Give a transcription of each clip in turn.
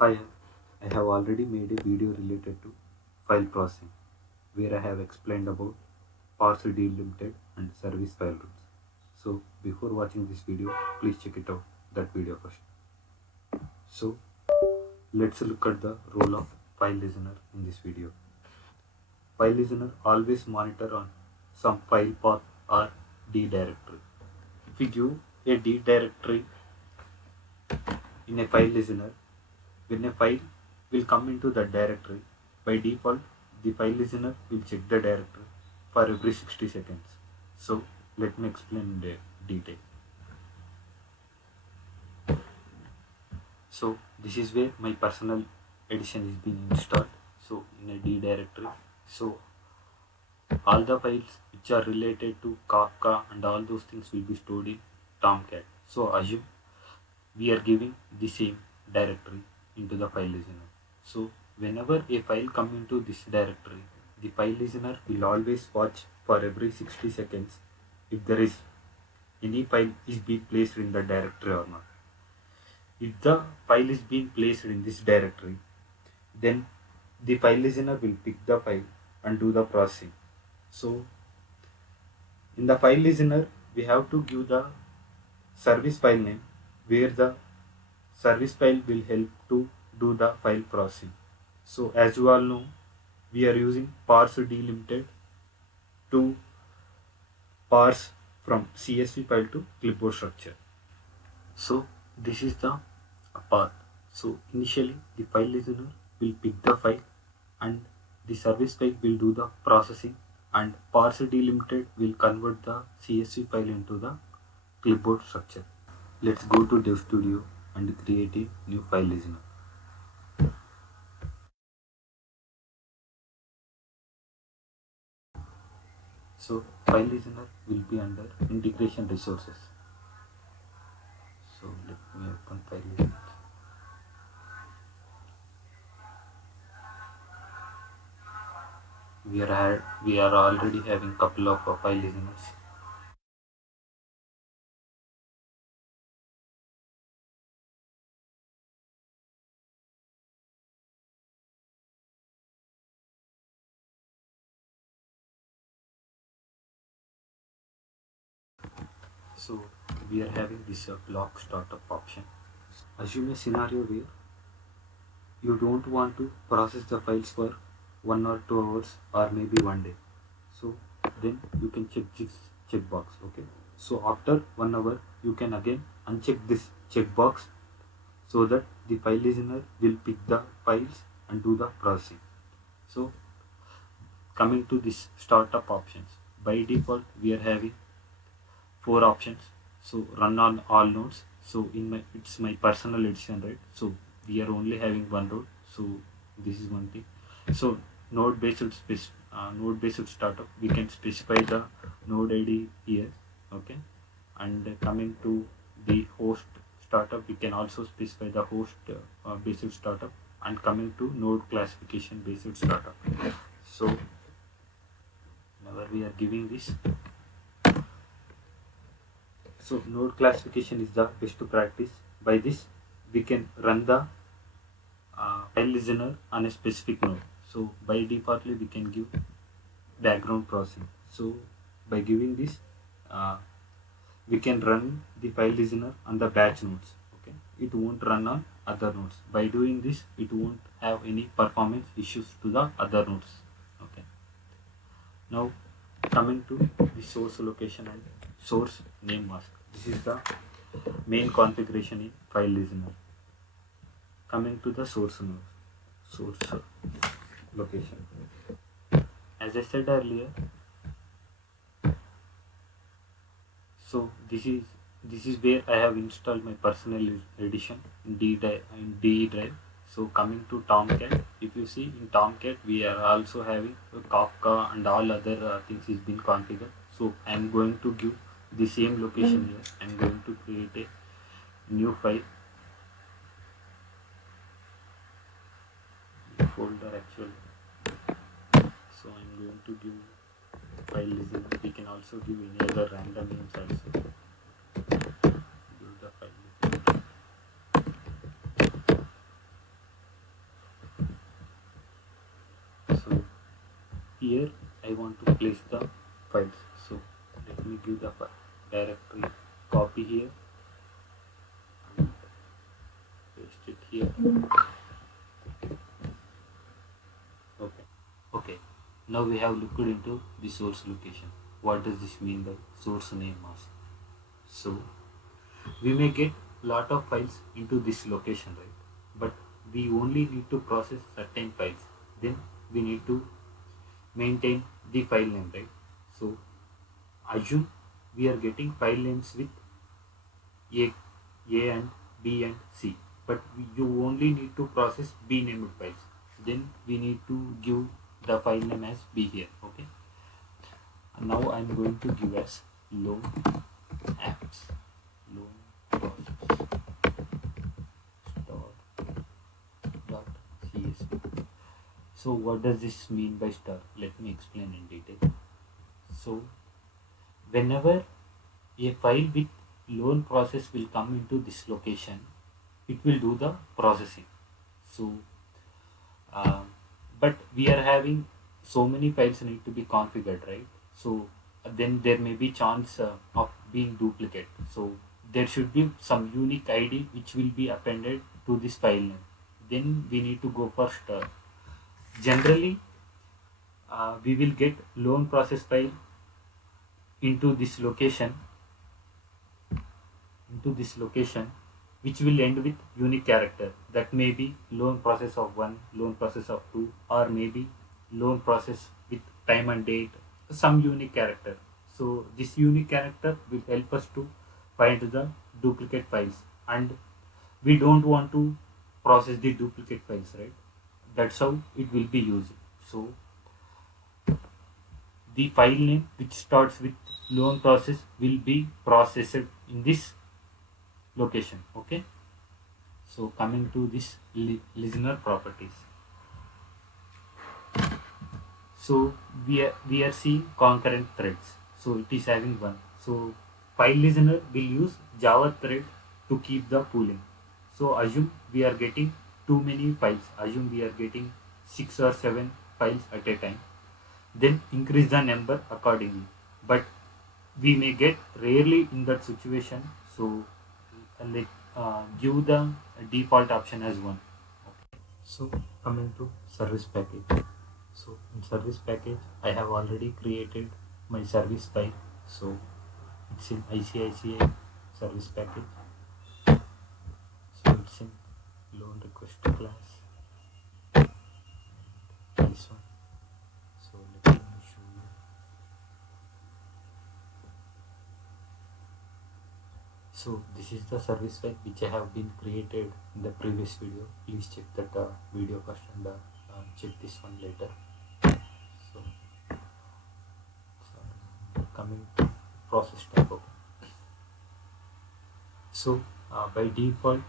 Hi, I have already made a video related to file processing where I have explained about parser delimited and service file rules. So before watching this video, please check it out, that video first. So let's look at the role of file listener in this video. File listener always monitor on some file path or D directory. If we give a D directory in a file listener, when a file will come into the directory, by default, the file listener will check the directory for every 60 seconds. So let me explain in detail. So this is where my personal edition is being installed. So in a D directory. So all the files which are related to Kafka and all those things will be stored in Tomcat. So assume we are giving the same directory into the file listener. So whenever a file come into this directory, the file listener will always watch for every 60 seconds if there is any file is being placed in the directory or not. If the file is being placed in this directory, then the file listener will pick the file and do the processing. So in the file listener, we have to give the service file name where the service file will help to do the file processing. So as you all know, we are using parse delimited to parse from CSV file to clipboard structure. So this is the path. So initially the file listener will pick the file and the service file will do the processing, and parse delimited will convert the CSV file into the clipboard structure. Let's go to Dev Studio and create a new file listener. So file listener will be under integration resources. So let me open file listener. We are already having couple of file listeners. So we are having this block startup option. Assume a scenario where you don't want to process the files for 1 or 2 hours or maybe one day. So then you can check this checkbox. Okay. So after 1 hour, you can again uncheck this checkbox so that the file listener will pick the files and do the processing. So coming to this startup options, by default we are having 4 options. So run on all nodes. So in my it's my personal edition, right? So we are only having one node. So this is one thing. So node based startup, we can specify the node ID here. Okay, and coming to the host startup, we can also specify the host based startup, and coming to node classification based startup. So whenever we are giving this, so node classification is the best practice. By this, we can run the file listener on a specific node. So by defaultly we can give background processing. So by giving this, we can run the file listener on the batch nodes. Okay, it won't run on other nodes. By doing this, it won't have any performance issues to the other nodes. Okay. Now coming to the source location and source name mask. This is the main configuration in file listener. Coming to the source node, source location. As I said earlier, so this is where I have installed my personal edition in D drive. So coming to Tomcat, if you see in Tomcat, we are also having Kafka and all other things is been configured. So I am going to give the same location here. I am going to create a new file folder actually. So I am going to give file listener. We can also give any other random names also. Give the file listener. here I want to place the files. So let me give the directory copy here and paste it here. Okay, now we have looked into the source location. What does this mean by source name mask? So we may get lot of files into this location, right? But we only need to process certain files. Then we need to maintain the file name, right? So assume we are getting file names with A and B and C, but you only need to process B named files. Then we need to give the file name as B here. Okay. And now I'm going to give as loan apps, loan process dot csv. So what does this mean by star? Let me explain in detail. So whenever a file with loan process will come into this location, it will do the processing. So but we are having so many files need to be configured, right? So then there may be chance of being duplicate. So there should be some unique ID which will be appended to this file name. Then we need to go for star. Generally we will get loan process file into this location which will end with unique character. That may be loan process of 1, loan process of 2, or maybe loan process with time and date, some unique character. So this unique character will help us to find the duplicate files, and we don't want to process the duplicate files, right? That's how it will be used. So the file name which starts with loan process will be processed in this location. Okay. So coming to this listener properties. So we are seeing concurrent threads. So it is having one. So file listener will use Java thread to keep the pooling. So assume we are getting too many files. Assume we are getting 6 or 7 files at a time. Then increase the number accordingly. But we may get rarely in that situation. So give the default option as 1. Okay. So coming to service package. So in service package I have already created my service file. So it's in ICICI service package. So it's in loan request class. This one. So let me show you. So this is the service file which I have been created in the previous video. Please check that video first and check this one later. So coming to process type. Okay. So by default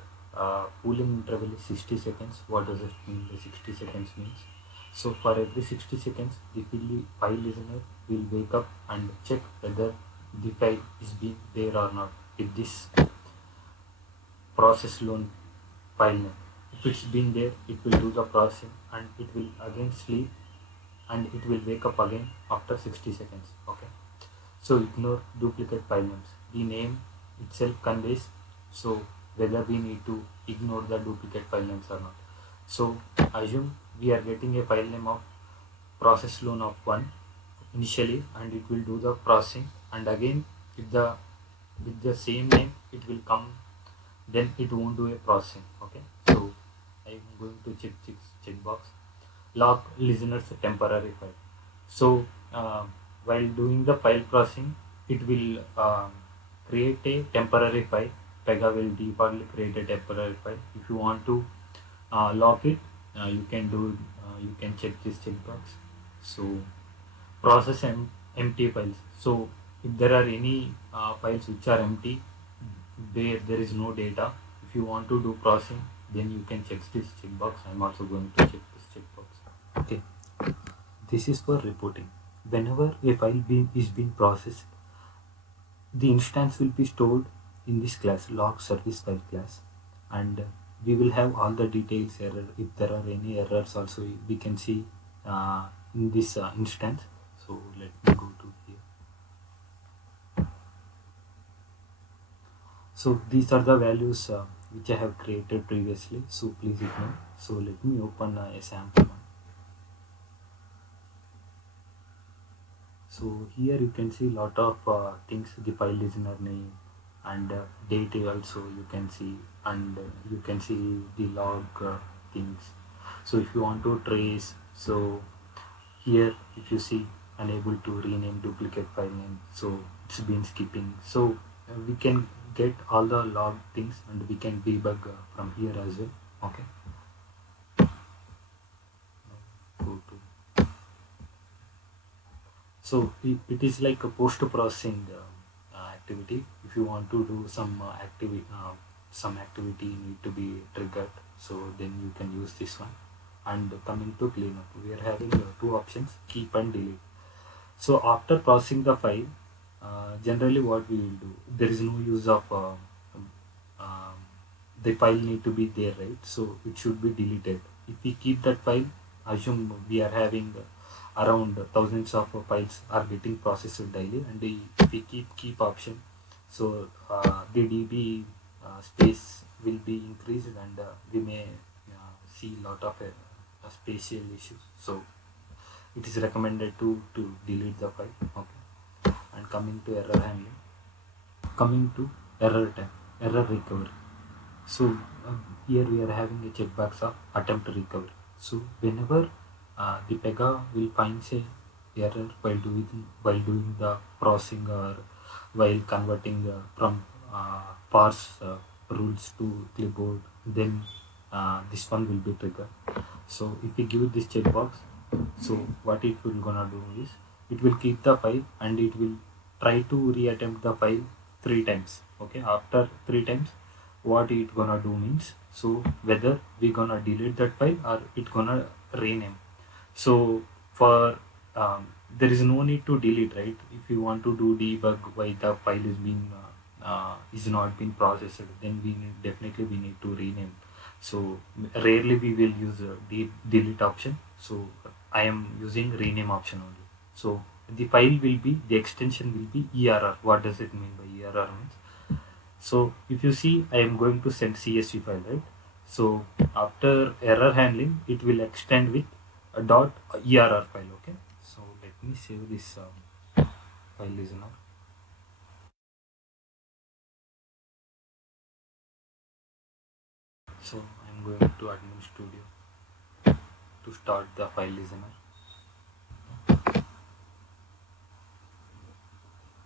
pooling interval is 60 seconds. What does it mean by 60 seconds means? So for every 60 seconds the file listener will wake up and check whether the file is being there or not. If this process loan file name, if it's been there, it will do the processing and it will again sleep and it will wake up again after 60 seconds. Okay. So ignore duplicate file names. The name itself conveys so whether we need to ignore the duplicate file names or not. So assume we are getting a file name of process loan of 1 initially, and it will do the processing, and again if the with the same name it will come, then it won't do a processing. Okay. So I am going to check box lock listeners temporary file. So while doing the file processing it will create a temporary file. Pega will defaultly create a temporary file. If you want to lock it, you can do you can check this checkbox. So process empty files. So if there are any files which are empty, where there is no data, if you want to do processing, then you can check this checkbox. I'm also going to check this checkbox. Okay, this is for reporting. Whenever a file is being processed, the instance will be stored in this class, log service file class, and we will have all the details error. If there are any errors also, we can see in this instance. So let me go to here. So these are the values which I have created previously, so please ignore. So let me open a sample one. So here you can see lot of things, the file listener name and date also you can see, and you can see the log things. So if you want to trace, so here if you see unable to rename duplicate file name, so it's been skipping. So we can get all the log things and we can debug from here as well. Okay, go to. So it is like a post processing activity. If you want to do some activity need to be triggered, so then you can use this one. And coming to cleanup, we are having two options: keep and delete. So after processing the file, generally what we will do, there is no use of um, the file need to be there, right? So it should be deleted. If we keep that file, assume we are having around thousands of files are getting processed daily, and if we keep option, so the DB space will be increased, and we may see lot of spatial issues. So it is recommended to delete the file. Okay, and coming to error handling, coming to error time, error recovery. So here we are having a checkbox of attempt recovery. So whenever the Pega will find a error while doing the processing or while converting from parse rules to clipboard, then this one will be triggered. So if we give this checkbox, so what it will gonna do is it will keep the file and it will try to reattempt the file 3 times. Okay, after 3 times, what it gonna do means, so whether we gonna delete that file or it gonna rename. So for there is no need to delete, right? If you want to do debug why the file is not been processed, then definitely we need to rename. So rarely we will use the delete option. So I am using rename option only. So the file will be, the extension will be ERR. What does it mean by ERR means? So if you see, I am going to send CSV file, right? So after error handling, it will extend with a dot ERR file. Okay. So let me save this file listener. So I'm going to admin studio to start the file listener.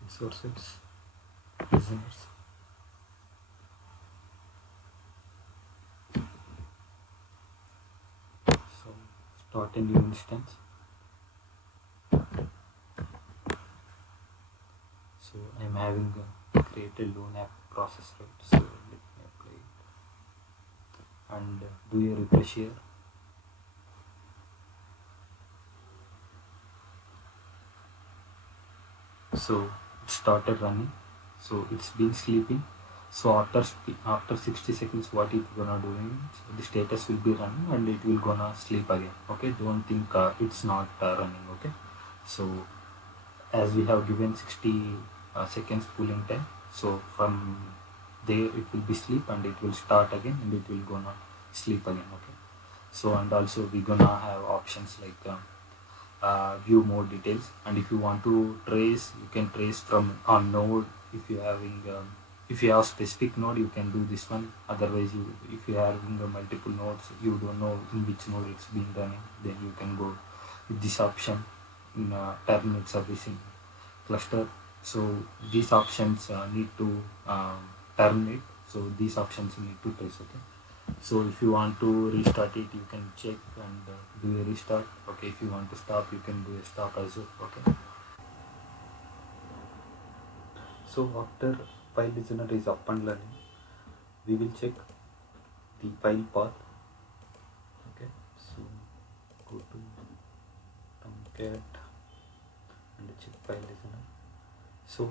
Sources, listeners. So start a new instance. So I'm having create a loan app process, right? So let me apply it and do a refresh here. So it started running. So it's been sleeping. So after 60 seconds, what it gonna do is the status will be running and it will gonna sleep again. Okay, don't think it's not running. Okay, so as we have given 60 seconds cooling time, so from there it will be sleep and it will start again and it will gonna sleep again. Okay, so and also we gonna have options like view more details, and if you want to trace, you can trace from on node. If you having if you have specific node, you can do this one. Otherwise, you if you are having multiple nodes, you don't know in which node it's been running, then you can go with this option in terminate servicing cluster. So these options need to terminate, so these options need to trace. Okay, so if you want to restart it, you can check and do a restart. Okay, if you want to stop, you can do a stop as well. Okay, so after file listener is up and running, we will check the file path. Okay, so go to tomcat and check file listener. So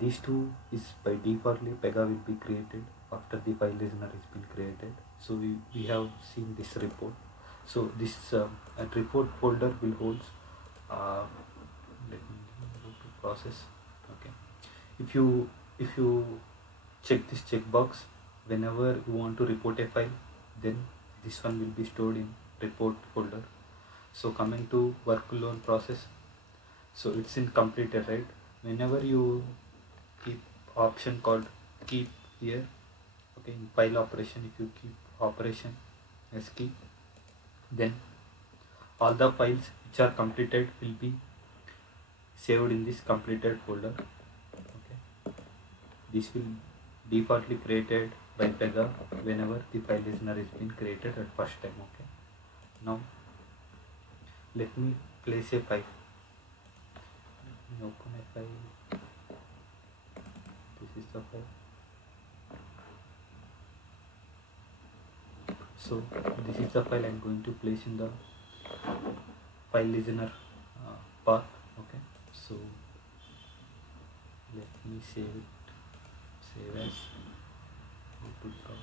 these two is by defaultly Pega will be created after the file listener has been created. So we have seen this report. So this at report folder will hold uh, let me go to process. Okay, if you check this checkbox whenever you want to report a file, then this one will be stored in report folder. So coming to workload process, so it's in completed, right? Whenever you keep option called keep here, okay, in file operation, if you keep operation as key, then all the files which are completed will be saved in this completed folder. Okay, this will defaultly created by Pega whenever the file listener is been created at first time. Okay, now let me place a file. Let me open a file. This is the file. So this is the file I'm going to place in the file listener path. Okay, so let me save it. Save as go to browse.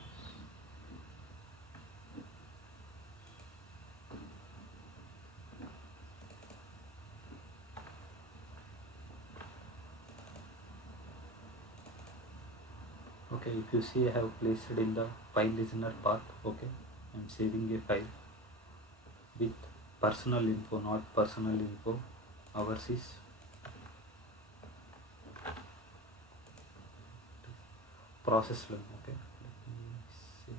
Okay, if you see, I have placed it in the file listener path. Okay, I'm saving a file with personal info, not personal info. Ours is process learn. Okay, let me see.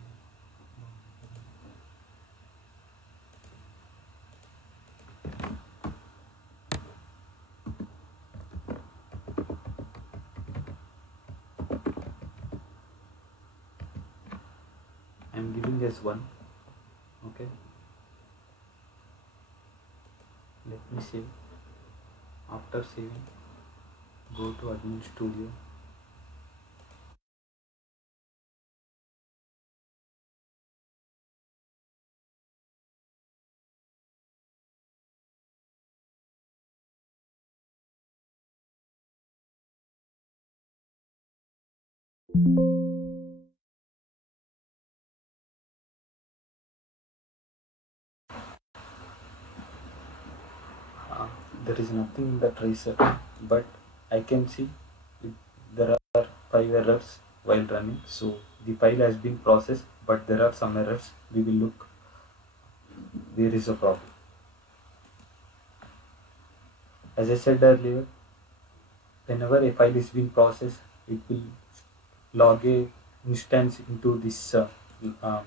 I'm giving as one. Okay, let me save. After saving, go to admin studio. uh, there is nothing in the tracer, but I can see it, there are 5 errors while running. So the file has been processed, but there are some errors. We will look where is the problem. As I said earlier, whenever a file is being processed, it will log a instance into this um,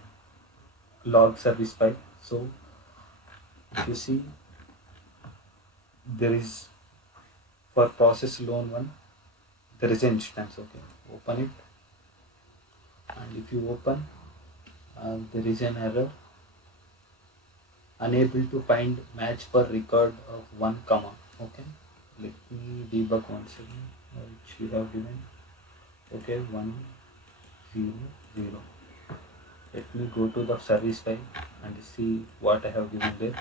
log service file. So if you see, there is for process loan one, there is an instance. Okay, open it, and if you open, there is an error, unable to find match for record of 1 comma. Okay, let me debug once again, which we have given. Okay, 1 0 0. Let me go to the service file and see what I have given there.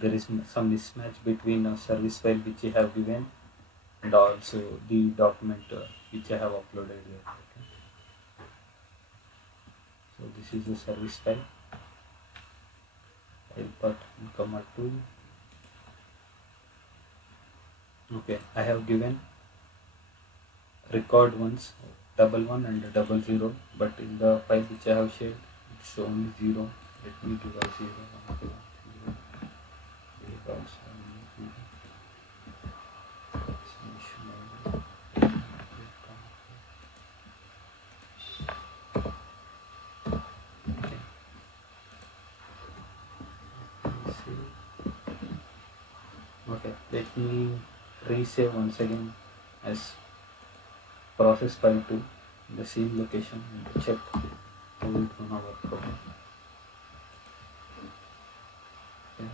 There is some mismatch between a service file which I have given and also the document which I have uploaded there. Okay. So this is the service file. I'll put comma 2. Okay, I have given record once, double one and double zero, but in the file which I have shared, it's only 0. Let me give a 0. Okay, 0. Records only 0. Okay, let me resave once again as process file 2 in the same location and check how it gonna work out. Okay.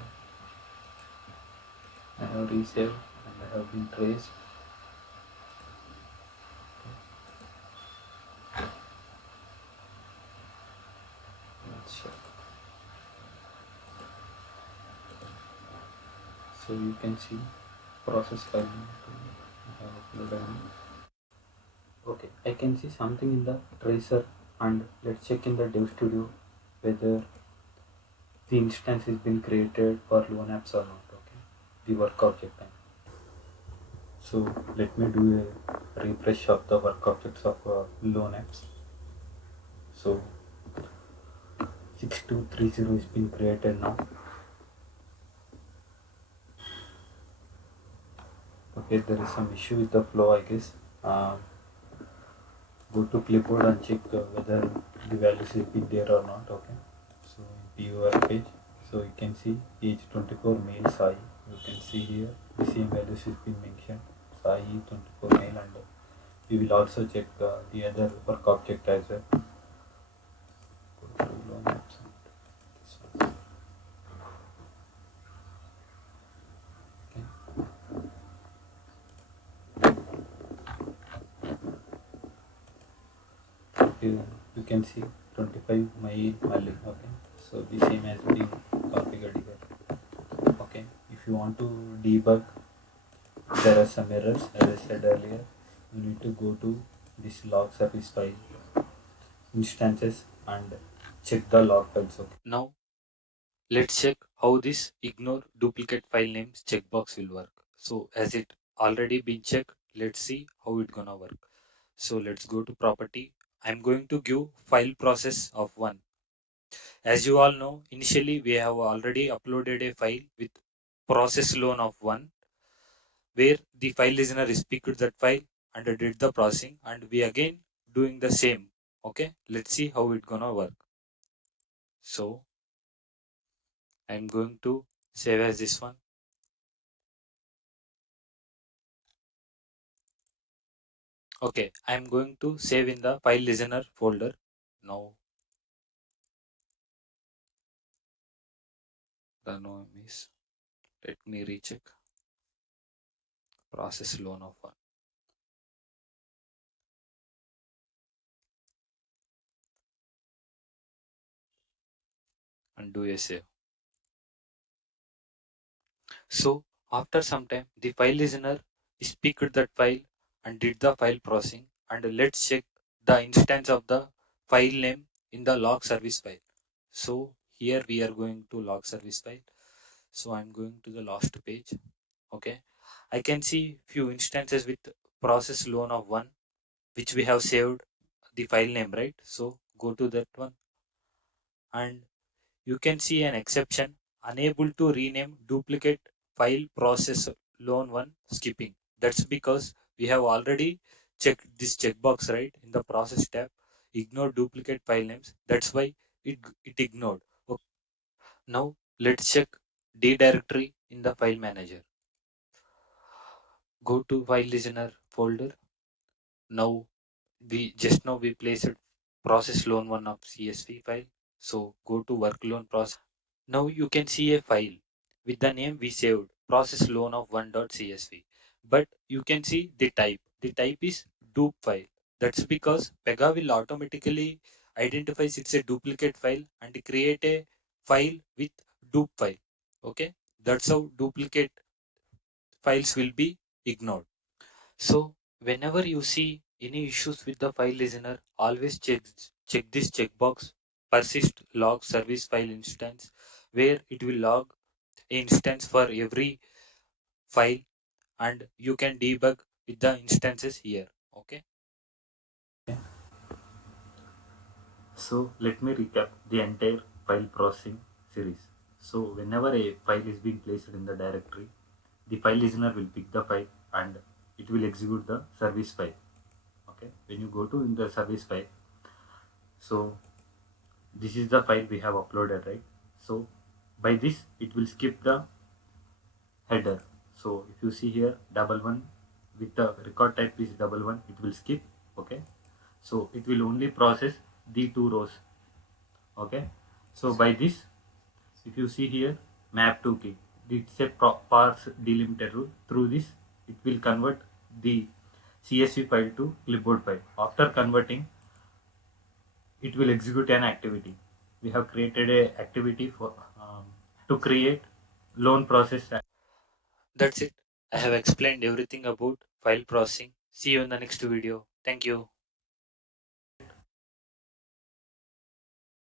I have resaved and I have been traced. Let's check. So you can see process file I have uploaded. Okay, I can see something in the tracer, and let's check in the dev studio whether the instance has been created for loan apps or not. Okay, the work object time. So let me do a refresh of the work objects of loan apps. So 6230 has been created now. Okay, there is some issue with the flow, I guess. Go to clipboard and check whether the values has been there or not. Okay, so in PUR page, so you can see age 24 male Sai. You can see here the same values has been mentioned, Sai 24 male, and we will also check the other work object as well. Go to loan apps and this one. Okay, you can see 25 male Mali. Okay, so the same has been configured here. Okay, if you want to debug, there are some errors as I said earlier. You need to go to this log service file instances and check the log files. Okay, now let's check how this ignore duplicate file names checkbox will work. So as it already been checked, let's see how it gonna work. So let's go to property. I'm going to give file process of 1. As you all know, initially we have already uploaded a file with process loan of 1, where the file listener is picked that file and did the processing, and we again doing the same. Okay, let's see how it gonna work. So I'm going to save as this one. Okay, I'm going to save in the file listener folder. Now the name is, let me recheck process loan of 1 and do a save. So after some time, the file listener is picked that file and did the file processing. And let's check the instance of the file name in the log service file. So here we are going to log service file. So I'm going to the last page. Okay, I can see few instances with process loan of 1, which we have saved the file name, right? So go to that one, and you can see an exception, unable to rename duplicate file process loan 1 skipping. That's because we have already checked this checkbox, right, in the process tab, ignore duplicate file names. That's why it ignored. Okay. Now let's check D directory in the file manager. Go to file listener folder. Now we placed process loan 1 of CSV file. So go to work loan process. Now you can see a file with the name we saved, process loan of 1.csv. But you can see the type. The type is dupe file. That's because Pega will automatically identify it's a duplicate file and create a file with dupe file. Okay, that's how duplicate files will be ignored. So whenever you see any issues with the file listener, always check this checkbox, persist log service file instance, where it will log instance for every file, and you can debug with the instances here. Okay, so let me recap the entire file processing series. So whenever a file is being placed in the directory, the file listener will pick the file and it will execute the service file. Okay, when you go to in the service file, so this is the file we have uploaded, right? So by this it will skip the header. So if you see here double one with the record type is double one, it will skip. Okay, so it will only process the 2 rows. Okay, so by this, if you see here map to key, it's a parse delimiter rule. Through this it will convert the CSV file to clipboard file. After converting, it will execute an activity. We have created a activity for to create loan process. That's it. I have explained everything about file processing. See you in the next video. Thank you.